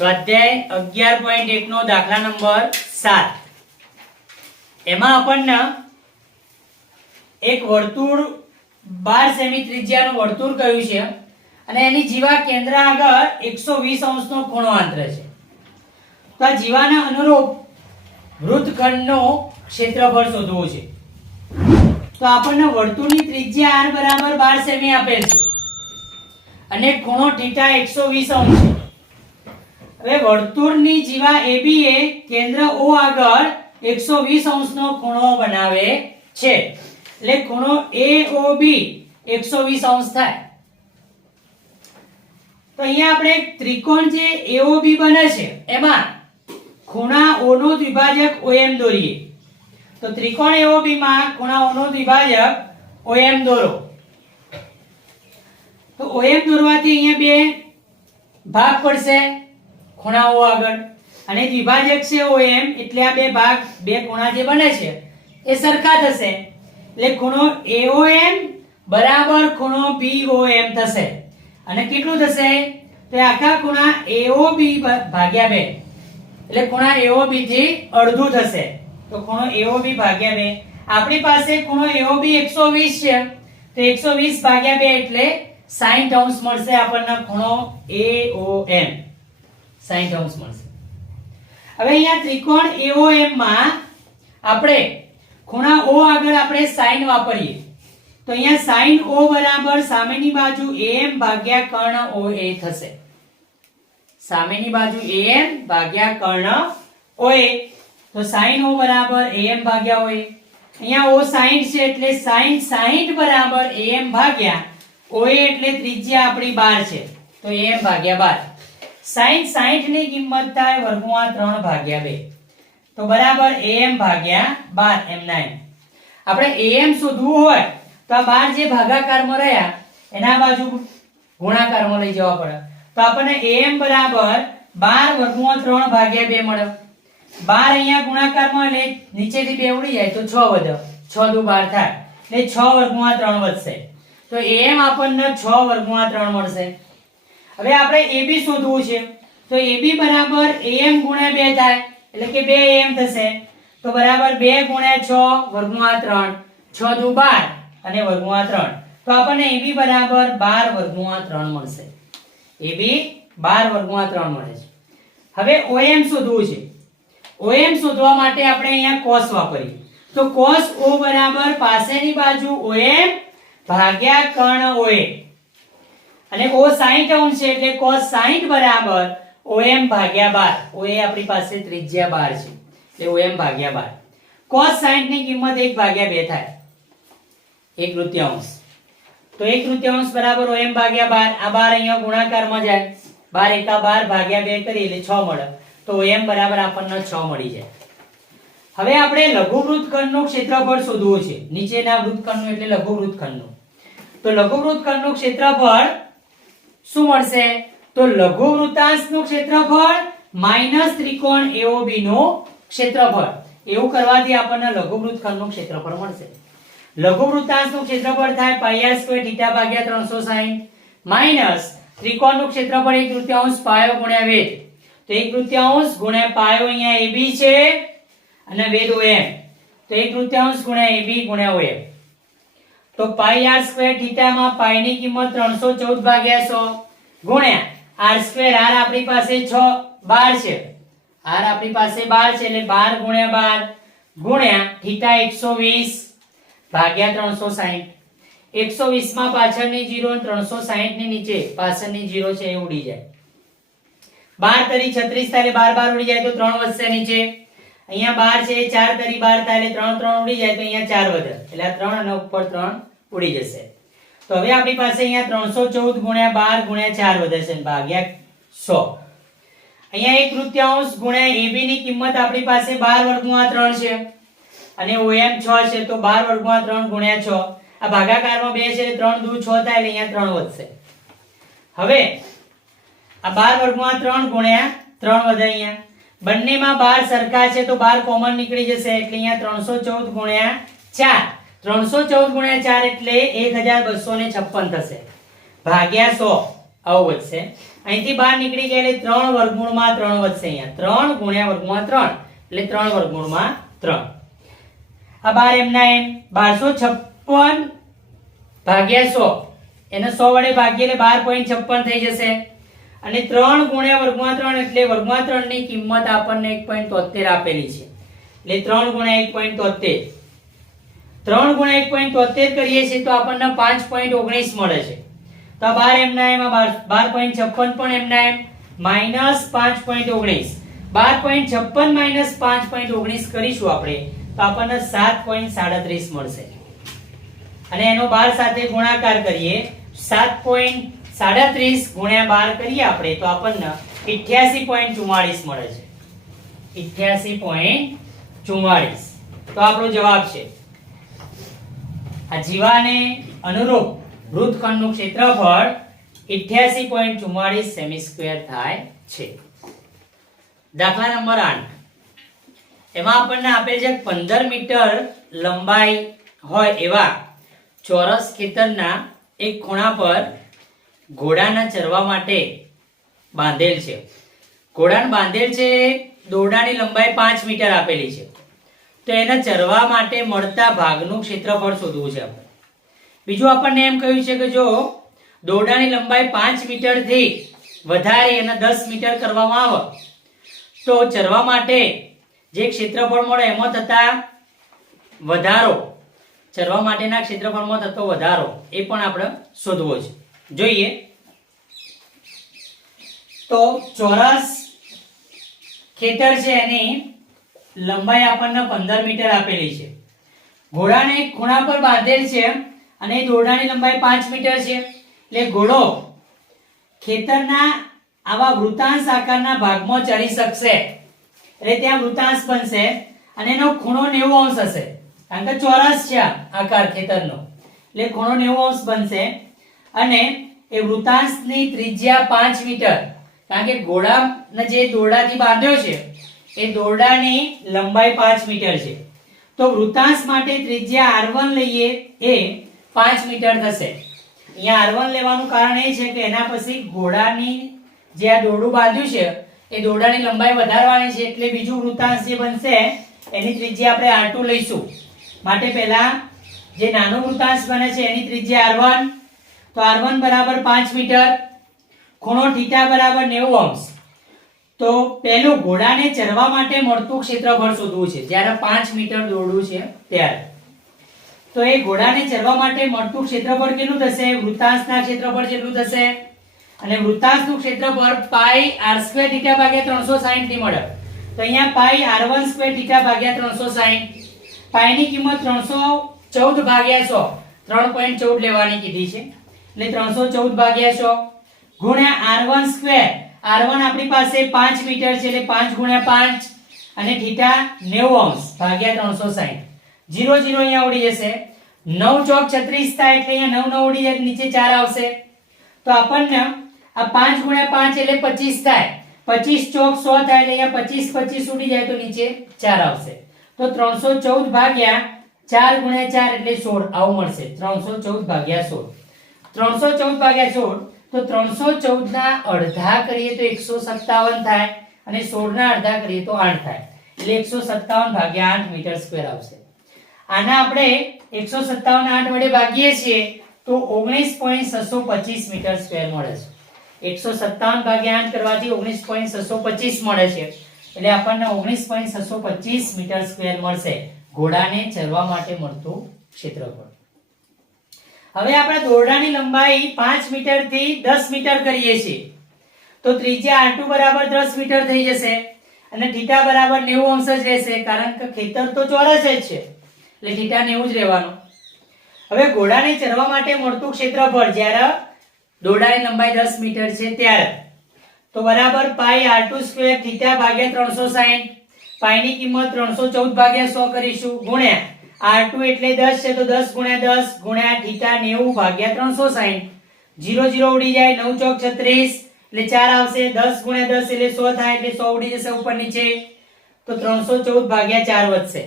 સ્વાધ્યાય 11.1 નો દાખલા નંબર 7. એમાં આપણને એક વર્તુળ 12 સેમી ત્રિજ્યાનું વર્તુળ કહ્યું છે અને એની જીવા કેન્દ્ર આગળ 120 અંશનો ખૂણો આંતરે છે. તો આ જીવાના અનુરૂપ વૃત્તખંડનું ક્ષેત્રફળ શોધવું છે. તો આપણને વર્તુળની ત્રિજ્યા r બરાબર 12 સેમી આપેલ છે અને ખૂણો θ 120 અંશ છે. હવે વર્તુળની જીવા AB એ કેન્દ્ર O આગળ 120 અંશનો ખૂણો બનાવે છે. એટલે ખૂણો AOB 120 અંશ થાય. તો અહીંયા આપણે ત્રિકોણ જે AOB બને છે એમાં ખૂણા O નો દ્વિભાજક OM દોરીએ. તો ત્રિકોણ AOB માં ખૂણા O નો દ્વિભાજક OM દોરો. તો OM દોરવાથી અહીંયા બે ભાગ પડશે ખૂણાઓ આગળ અને દ્વિભાજક છે OM એટલે આ બે ભાગ બે ખૂણા જે બને છે એ સરખા થશે. એટલે ખૂણો AOM બરાબર ખૂણો BOM થશે. અને કેટલું થશે? તો આખા ખૂણા AOB ભાગ્યા 2 એટલે ખૂણા AOB થી અડધું થશે. તો ખૂણો AOB ભાગ્યા 2 આપણી પાસે ખૂણો AOB 120 છે તો 120 ભાગ્યા 2 એટલે 60 અંશ મળશે આપણને ખૂણો AOM 60 અંશ મળશે. હવે અહીંયા ત્રિકોણ AOM માં આપણે ખૂણા O આગળ આપણે sin વાપરીએ. તો અહીંયા sin O બરાબર સામેની બાજુ AM ભાગ્યા કર્ણ OA થશે. સામેની બાજુ AM ભાગ્યા કર્ણ OA. તો sin O બરાબર AM ભાગ્યા OA. અહીંયા O 60 છે એટલે sin 60 બરાબર AM ભાગ્યા OA એટલે ત્રિજ્યા આપણી 12 છે તો AM ભાગ્યા 12. sin 60 ની કિંમત થાય વર્ગમૂળ 3 ભાગ્યા 2. તો બરાબર AM ભાગ્યા 12 એમ 9. આપણે AM શોધવું હોય તો આ 12 જે ભાગાકારમાં રહ્યા એના બાજુ ગુણાકારમાં લઈ જવા પડે. તો આપણને AM બરાબર 12 વર્ગમૂળ 3 ભાગ્યા 2 મળે. 12 અહીંયા ગુણાકારમાં એટલે નીચેથી 2 ઉડી જાય તો 6 વધે. 6 દુ 12 થાય એટલે 6 વર્ગમૂળ 3 વધશે. તો AM આપણને 6 વર્ગમૂળ 3 મળશે. હવે આપણે AB શોધવું છે તો AB બરાબર AM ગુણ્યા 2 થાય એટલે કે 2 AM થશે. તો બરાબર 2 ગુણ્યા 6 વર્ગમૂળ 3 6 દુ 12 અને વર્ગમૂળ 3. તો આપણને AB બરાબર 12 વર્ગમૂળ 3 મળશે. AB 12 વર્ગમૂળ 3 મળે છે. હવે OM શોધવું છે. OM શોધવા માટે આપણે અહીંયા cos વાપરીએ. તો cos O બરાબર પાસેની બાજુ OM ભાગ્યા કર્ણ OA. અને O 60 અંશ છે એટલે cos 60 બરાબર OM ભાગ્યા 12. OA આપણી પાસે ત્રિજ્યા 12 છે એટલે OM ભાગ્યા 12. cos 60 ની કિંમત 1 ભાગ્યા 2 થાય 1/3. તો 1/3 બરાબર OM ભાગ્યા 12. આ 12 અહીંયા ગુણાકારમાં જાય 12 એકા 12 ભાગ્યા 2 કરી એટલે 6 મળે. તો OM બરાબર આપણને 6 મળી જાય. હવે આપણે લઘુ વૃત્તખંડનું ક્ષેત્રફળ શોધવું છે. નીચેના વૃત્તખંડનું એટલે લઘુ વૃત્તખંડનું. તો લઘુ વૃત્તખંડનું ક્ષેત્રફળ શું મળશે? તો લઘુ વૃત્તાંશનું ક્ષેત્રફળ માઈનસ ત્રિકોણ AOB નું ક્ષેત્રફળ. એવું કરવાથી આપણને લઘુ વૃત્તખંડનું ક્ષેત્રફળ મળશે. લઘુ વૃત્તાંશનું ક્ષેત્રફળ થાય πr² θ ભાગ્યા 360 માઈનસ ત્રિકોણનું ક્ષેત્રફળ 1/3 પાયો ગુણ્યા વેધ. તો 1/3 ગુણ્યા પાયો અહીંયા AB છે અને વેધ OM. તો 1/3 ગુણ્યા AB ગુણ્યા OM. તો πr² θ માં પાઈ ની કિંમત 314 ભાગ્યા 100 ગુણ્યા r² r આપણી પાસે 12 છે. r આપણી પાસે 12 છે એટલે 12 ગુણ્યા 12 ગુણ્યા θ 120 ભાગ્યા 360. 120 માં પાછળની 0 અને 360 ની નીચે પાછળની 0 છે એ ઉડી જાય. 12 તરી 36 થાય એટલે 12 ઉડી જાય તો 3 વધશે નીચે. અહીંયા 12 છે 4 તરી 12 થાય એટલે 3 ઉડી જાય તો અહીંયા 4 વધે એટલે આ 3 અને ઉપર 3 ઉડી જશે. તો હવે આપણી પાસે અહીંયા 314 ગુણ્યા 12 ગુણ્યા 4 વધે છે ભાગ્યા 100. અહીંયા 1/3 ગુણ્યા AB ની કિંમત આપણી પાસે 12 વર્ગમૂળ 3 છે અને OM 6 છે તો 12 વર્ગમૂળ 3 ગુણ્યા 6. આ ભાગાકારમાં 2 છે એટલે 3 દુ 6 થાય એટલે અહીંયા 3 વધશે. હવે આ 12 વર્ગમૂળ 3 ગુણ્યા 3 વધે. અહીંયા બંનેમાં 12 સરખા છે તો 12 કોમન નીકળી જશે એટલે અહીંયા 314 ગુણ્યા 4. 314 ગુણ્યા 4 એટલે 1256 થશે ભાગ્યા 100. આવું વધશે. અહીંથી બહાર નીકળી ગયા એટલે 3 વર્ગમૂળમાં 3 વધશે. અહીંયા 3 ગુણ્યા વર્ગમૂળમાં 3 એટલે 3 વર્ગમૂળમાં 3. આ 12 એમના એમ 1256 ભાગ્યા 100 એને 100 વડે ભાગીએ એટલે 12.56 થઈ જશે. અને 3 ગુણ્યા વર્ગમૂળમાં 3 એટલે વર્ગમૂળમાં 3 ની કિંમત આપણને 1.73 આપેલી છે. એટલે 3 ગુણ્યા 1.73 3 ગુણ્યા 1.73 કરીએ છીએ તો આપણને 5.19 મળે છે. તો આ 12 એમના એમ 12.56 પણ એમના એમ માઈનસ 5.19 12.56 માઈનસ 5.19 કરીશું આપણે તો આપણને 7.37 મળશે. અને એનો 12 સાથે ગુણાકાર કરીએ 7.37 ગુણ્યા 12 કરીએ આપણે તો આપણને 88.44 મળે છે. 88.44 તો આપણો જવાબ છે. આ જીવાને અનુરૂપ વૃત્તખંડનું ક્ષેત્રફળ 88.44 સેમી સ્ક્વેર થાય છે. દાખલા નંબર 8 એમાં આપણને આપેલ છે 15 મીટર લંબાઈ હોય એવા ચોરસ ખેતરના એક ખૂણા પર ઘોડાના ચરવા માટે બાંધેલ છે. ઘોડાને બાંધેલ છે દોરડાની લંબાઈ 5 મીટર આપેલી છે. તો એને ચરવા માટે મળતા ભાગનું ક્ષેત્રફળ શોધવું છે આપણે. બીજું આપણને એમ કહ્યું છે કે જો દોરડાની લંબાઈ 5 મીટર થી વધારે અને 10 મીટર કરવામાં આવે તો ચરવા માટે જે ક્ષેત્રફળ મળે એમાં થતા વધારો ચરવા માટેના ક્ષેત્રફળમાં થતો વધારો એ પણ આપણે શોધવો છે. જોઈએ તો ચોરસ ખેતર છે એની લંબાઈ આપણને 15 મીટર આપેલી છે. ઘોડાને એક ખૂણા પર બાંધેલ છે અને દોરડાની લંબાઈ 5 મીટર છે. એટલે ઘોડો ખેતરના આવા વૃત્તાંશ આકારના ભાગમાં ચડી શકશે. એટલે ત્યાં વૃત્તાંશ બનશે અને એનો ખૂણો 90 અંશ હશે કારણ કે ચોરસ છે આકાર ખેતરનો એટલે ખૂણો 90 અંશ બનશે. અને એ વૃત્તાંશની ત્રિજ્યા 5 મીટર કારણ કે ઘોડાને જે દોરડાથી બાંધ્યો છે એ દોરડાની લંબાઈ 5 મીટર છે. તો વૃત્તાંશ માટે ત્રિજ્યા r1 લઈએ એ 5 મીટર થશે. અહીંયા r1 લેવાનું કારણ એ છે કે એના પછી ઘોડાની જે આ દોરડું બાંધ્યું છે એ દોરડાની લંબાઈ વધારવાની છે એટલે બીજું વૃત્તાંશ જે બનશે એની ત્રિજ્યા આપણે r2 લઈશું. માટે પહેલા જે નાનો વૃત્તાંશ બને છે એની ત્રિજ્યા r1 તો r1 બરાબર 5 મીટર ખૂણો θ બરાબર 90 અંશ. તો પહેલું ઘોડાને ચરવા માટે મળતું ક્ષેત્રફળ શોધવું છે જ્યારે 5 મીટર દોરડું છે ત્યારે. તો એ ઘોડાને ચરવા માટે મળતું ક્ષેત્રફળ કેટલું થશે વૃત્તાંશના ક્ષેત્રફળ જેટલું થશે. અને વૃત્તાંશનું ક્ષેત્રફળ પાઈ r2 θ ભાગ્યા 360 થી મળે. તો અહીંયા પાઈ r1 સ્ક્વેર θ ભાગ્યા 360 પાઈની કિંમત 314 ભાગ્યા 100 3.14 લેવાની કીધી છે એટલે 314 ભાગ્યા 100 ગુણ્યા r1 સ્ક્વેર r1 આપણી પાસે 5 મીટર છે એટલે 5 ગુણ્યા 5 અને θ 90 અંશ ભાગ્યા 360 0 0 અહીંયા ઉડી જશે 9 ચોક 36 થાય એટલે અહીંયા 9 9 ઉડી જાય નીચે 4 આવશે. તો આપણને આ 5 ગુણ્યા 5 એટલે 25 થાય 25 ચોક 100 થાય એટલે અહીંયા 25 25 ઉડી જાય તો નીચે 4 આવશે. તો 314 ભાગ્યા 4 ગુણ્યા 4 એટલે 16 આવું મળશે. 314 ભાગ્યા 16 314 ભાગ્યા 16 તો 314 ના અડધા કરીએ તો 157 થાય અને 16 ના અડધા કરીએ તો 8 થાય એટલે 157 ભાગ્યા 8 મીટર સ્ક્વેર આવશે. આના આપણે 157 8 વડે ભાગીએ છીએ તો 19.625 મીટર સ્ક્વેર મળે છે. 157 ભાગ્યા 8 કરવાથી 19.625 મળે છે એટલે આપણને 19.625 મીટર સ્ક્વેર મળશે ઘોડાને ચરવા માટે મળતું ક્ષેત્રફળ. હવે આપણે દોરડાની લંબાઈ 5 મીટર થી 10 મીટર કરીએ છીએ તો ત્રિજ્યા r2 બરાબર 10 મીટર થઈ જશે અને θ બરાબર 90 અંશ જ રહેશે કારણ કે ખેતર તો ચોરસ જ છે એટલે θ 90 જ રહેવાનું. હવે ઘોડાને ચરવા માટે મળતું ક્ષેત્રફળ જ્યારે દોરડાની લંબાઈ 10 મીટર છે ત્યારે તો બરાબર પાઈ r2 સ્ક્વેર θ ભાગ્યા 360 પાઈની કિંમત 314 ભાગ્યા 100 કરીશું ગુણ્યા r2 એટલે 10 છે તો 10 ગુણ્યા 10 ગુણ્યા θ 90 ભાગ્યા 360 0 0 ઉડી જાય 9 ચોક 36 એટલે 4 આવશે 10 ગુણ્યા 10 એટલે 100 થાય એટલે 100 ઉડી જશે ઉપર નીચે તો 314 ભાગ્યા 4 વધશે.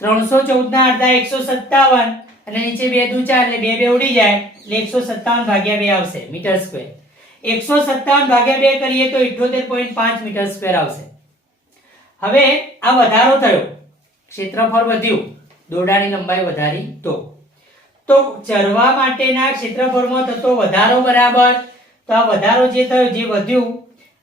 314 ના અડધા 157 અને નીચે 2 દુ 4 એટલે 2 2 ઉડી જાય એટલે 157 ભાગ્યા 2 આવશે મીટર સ્ક્વેર. 157 ભાગ્યા 2 કરીએ તો 78.5 મીટર સ્ક્વેર આવશે. હવે આ વધારો થયો, ક્ષેત્રફળ વધ્યું, દોરડાની લંબાઈ વધારી તો ચરવા માટેના ક્ષેત્રફળમાં થતો વધારો બરાબર, તો આ વધારો જે થયો, જે વધ્યું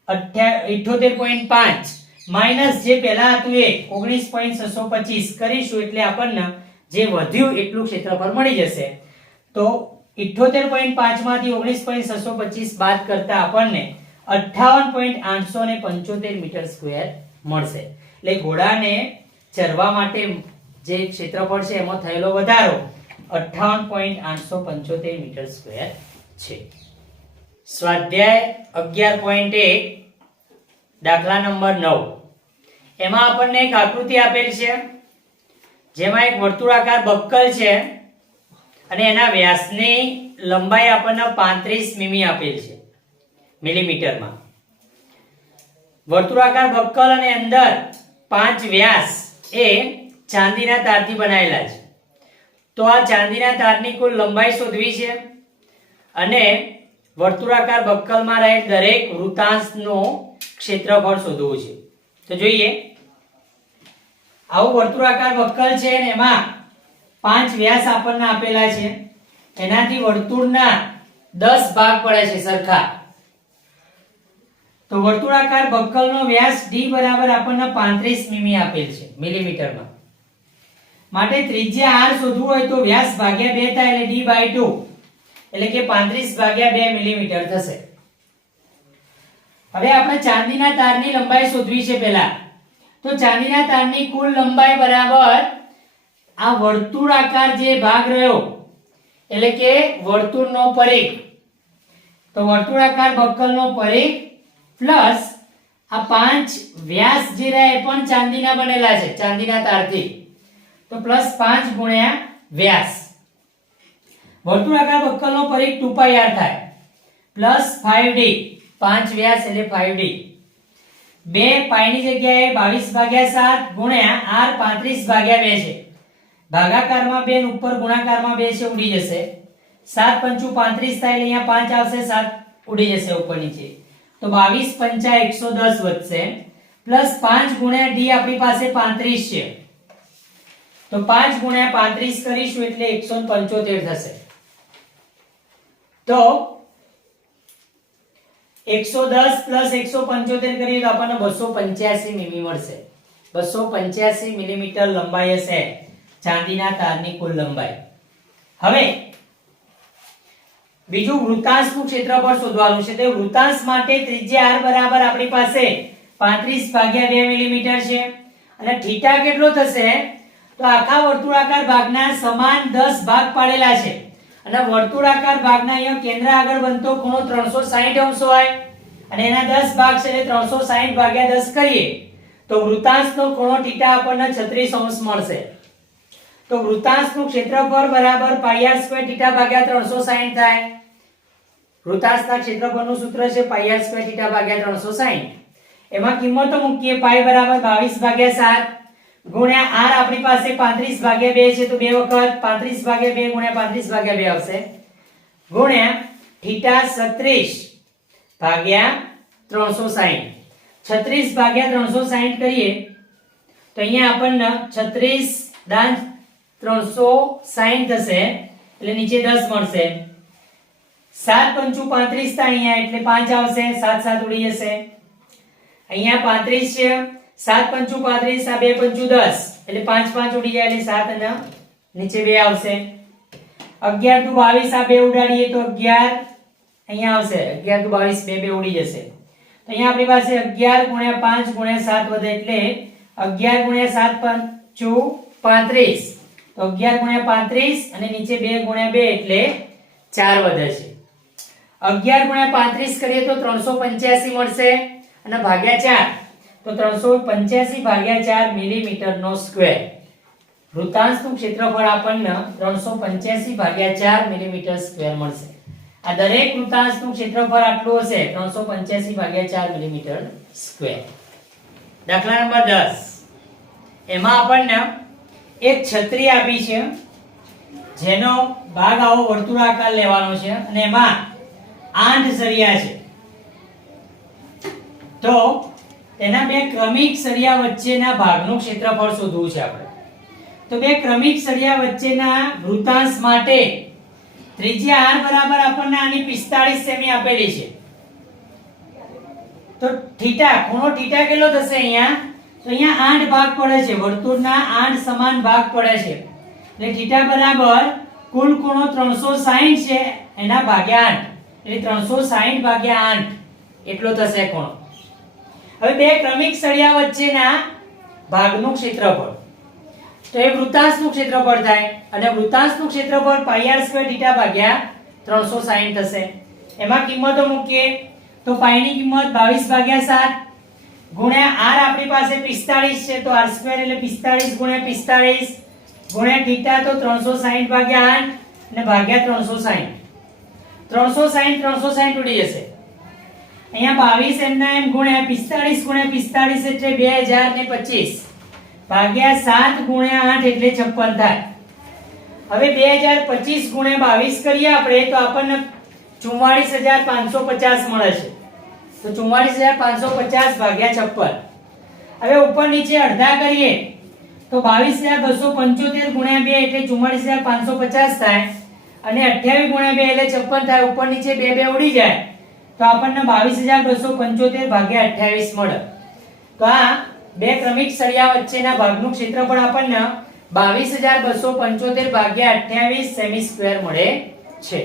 78.5 માઈનસ જે પહેલા હતું એ 19.625 કરીશું એટલે આપણને જે વધ્યું એટલું ક્ષેત્રફળ મળી જશે. તો 78.5 માંથી 19.625 બાદ કરતા આપણને 58.875 મીટર સ્ક્વેર મળશે. એટલે ઘોડાને ચરવા માટે જે ક્ષેત્રફળ છે એમાં થયેલો વધારો 58.875 મીટર સ્ક્વેર છે. સ્વાધ્યાય 11.1 દાખલા નંબર 9. એમાં આપણને એક આકૃતિ આપેલ છે જેમાં એક વર્તુળાકાર બક્કલ છે અને એના વ્યાસની લંબાઈ આપણને 35 મીમી આપેલ છે મિલીમીટરમાં. વર્તુળાકાર બક્કલ અને અંદર 5 વ્યાસ એ ચાંદીના તારથી બનાવેલા છે. તો આ ચાંદીના તારની કુલ લંબાઈ શોધવી છે અને વર્તુળાકાર બક્કલમાં રહેલ દરેક વૃત્તાંશનું ક્ષેત્રફળ શોધવું છે. તો જોઈએ, આવું વર્તુળાકાર બક્કલ છે અને એમાં 5 વ્યાસ આપણને આપેલા છે. એનાથી વર્તુળના 10 ભાગ પડે છે સરખા. તો વર્તુળાકાર બક્કલનો વ્યાસ d બરાબર આપણને 35 મીમી આપેલ છે મિલીમીટરમાં. માટે ત્રિજ્યા r શોધવું હોય તો વ્યાસ ભાગ્યા 2 થાય એટલે d/2 એટલે કે 35 ભાગ્યા 2 મિલીમીટર થશે. હવે આપણે ચાંદીના તારની લંબાઈ શોધવી છે પહેલા. તો ચાંદીના તારની કુલ લંબાઈ બરાબર આ વર્તુળાકાર જે ભાગ રહ્યો એટલે કે વર્તુળનો પરિઘ, તો વર્તુળાકાર બક્કલનો પરિઘ પ્લસ આ 5 વ્યાસ જે રહ્યા એ પણ ચાંદીના બનેલા છે ચાંદીના તારથી, તો પ્લસ 5 ગુણ્યા વ્યાસ. વર્તુળાકાર બક્કલનો પરિઘ 2πr થાય પ્લસ 5d, 5 વ્યાસ એટલે 5d. 2 પાઈ ની જગ્યાએ 22/7 ગુણ્યા r 35/2 છે. ભાગાકારમાં 2 ને ઉપર ગુણાકારમાં 2 છે, ઉડી જશે. 7 પંચું 35 થાય એટલે અહીંયા 5 આવશે, 7 ઉડી જશે ઉપર નીચે. તો 22 પંચા 110 વધશે પ્લસ 5 ગુણ્યા d આપણી પાસે 35 છે. તો 5 ગુણ્યા 35 કરીશું એટલે 175 થશે. તો 110 પ્લસ 175 કરીએ તો આપણને 285 મીમી મળશે. 285 મિલીમીટર લંબાઈ હશે ચાંદીના તારની કુલ લંબાઈ. હવે બીજું વૃત્તાંશનું ક્ષેત્રફળ શોધવાનું છે. તો વૃત્તાંશ માટે ત્રિજ્યા r બરાબર આપણી પાસે 35/2 મિલીમીટર છે અને θ કેટલો થશે? તો આખા વર્તુળાકાર ભાગના સમાન 10 ભાગ પાડેલા છે અને વર્તુળાકાર ભાગના અહીંયા કેન્દ્ર આગળ બનતો ખૂણો 360 અંશ હોય અને એના 10 ભાગ છે એટલે 360/10 કરીએ તો વૃત્તાંશનો ખૂણો θ આપણને 36 અંશ મળશે. તો વૃત્તાંશનું ક્ષેત્રફળ બરાબર πr² θ ભાગ્યા 360 થાય. વૃત્તાંશના ક્ષેત્રફળનું સૂત્ર છે πr² θ ભાગ્યા 360. એમાં કિંમતો મૂકીએ. π બરાબર 22/7 ગુણ્યા r આપણી પાસે 35/2 છે તો બે વખત 35/2 ગુણ્યા 35/2 આવશે ગુણ્યા θ 36/360. 36/360 કરીએ તો અહીંયા આપણને 36/360 થશે એટલે નીચે 10 મળશે. 7 પંચું 35 થાય અહીંયા એટલે 5 આવશે, 7 7 ઉડી જશે. અહીંયા 35 છે, 7 પંચું 35, આ 2 પંચું 10 એટલે 5 5 ઉડી જાય એટલે 7 અને નીચે 2 આવશે. 11 દુ 22, આ 2 ઉડાડીએ તો 11 અહીંયા આવશે. 11 દુ 22, 2 ઉડી જશે. તો અહીંયા આપણી પાસે 11 ગુણ્યા 5 ગુણ્યા 7 વધે એટલે 11 ગુણ્યા 7 પંચું 35, તો 11 ગુણ્યા 35 અને નીચે 2 ગુણ્યા 2 એટલે 4 વધે છે. 11 ગુણ્યા 35 કરીએ તો 385 મળશે અને ભાગ્યા 4 તો 385/4 મિલીમીટર નો સ્ક્વેર. વૃત્તાંશનું ક્ષેત્રફળ આપણને 385/4 મિલીમીટર સ્ક્વેર મળશે. આ દરેક વૃત્તાંશનું ક્ષેત્રફળ આટલું હશે 385/4 મિલીમીટર સ્ક્વેર. દાખલા નંબર 10. એમાં આપણને એક છત્રી આપી છે જેનો ભાગ આવો વર્તુળાકાર લેવાનો છે અને એમાં 8 સળિયા છે. તો તેના બે ક્રમિક સળિયા વચ્ચેના ભાગનું ક્ષેત્રફળ શોધવું છે આપણે. તો બે ક્રમિક સળિયા વચ્ચેના વૃત્તાંશ માટે ત્રિજ્યા r બરાબર આપણને આની 45 સેમી આપેલી છે. તો થીટા, ખૂણો થીટા કેટલો થશે અહીંયા? તો અહીંયા 8 ભાગ પડે છે, વર્તુળના 8 સમાન ભાગ પડે છે. એટલે થીટા બરાબર કુલ ખૂણો 360 છે એના ભાગ્યા 8, એટલે 360 ભાગ્યા 8 એટલો થશે ખૂણો. હવે બે ક્રમિક સળિયા વચ્ચેના ભાગનું ક્ષેત્રફળ, તો એ વૃત્તાંશનું ક્ષેત્રફળ થાય અને વૃત્તાંશનું ક્ષેત્રફળ પાઈ r સ્ક્વેર થીટા ભાગ્યા 360 થશે. એમાં કિંમતો મૂકીએ તો પાઈ ની કિંમત 22 ભાગ્યા 7 ગુણ્યા r આપણી પાસે 45 છે, તો r સ્ક્વેર એટલે 45 ગુણ્યા 45 ગુણ્યા થીટા તો 360 ભાગ્યા 8 અને ભાગ્યા 360. 360 ઉડી જશે. અહીંયા 22 એમના એમ ગુણ્યા 45 ગુણ્યા 45 એટલે 2025 ભાગ્યા 7 ગુણ્યા 8 એટલે 56 થાય. હવે 2025 ગુણ્યા 22 કરીએ આપણે તો આપણને 44550 મળે છે. તો 44550 ભાગ્યા 56. હવે ઉપર નીચે અડધા કરીએ તો 22275 ગુણ્યા 2 એટલે 44550 થાય અને 28 ગુણ્યા 2 એટલે 56 થાય. ઉપર નીચે 2 ઉડી જાય તો આપણને 22275 ભાગ્યા 28 મળે. તો આ બે ક્રમિક સળિયા વચ્ચેના ભાગનું ક્ષેત્રફળ આપણને 22275 ભાગ્યા 28 સેમી સ્ક્વેર મળે છે.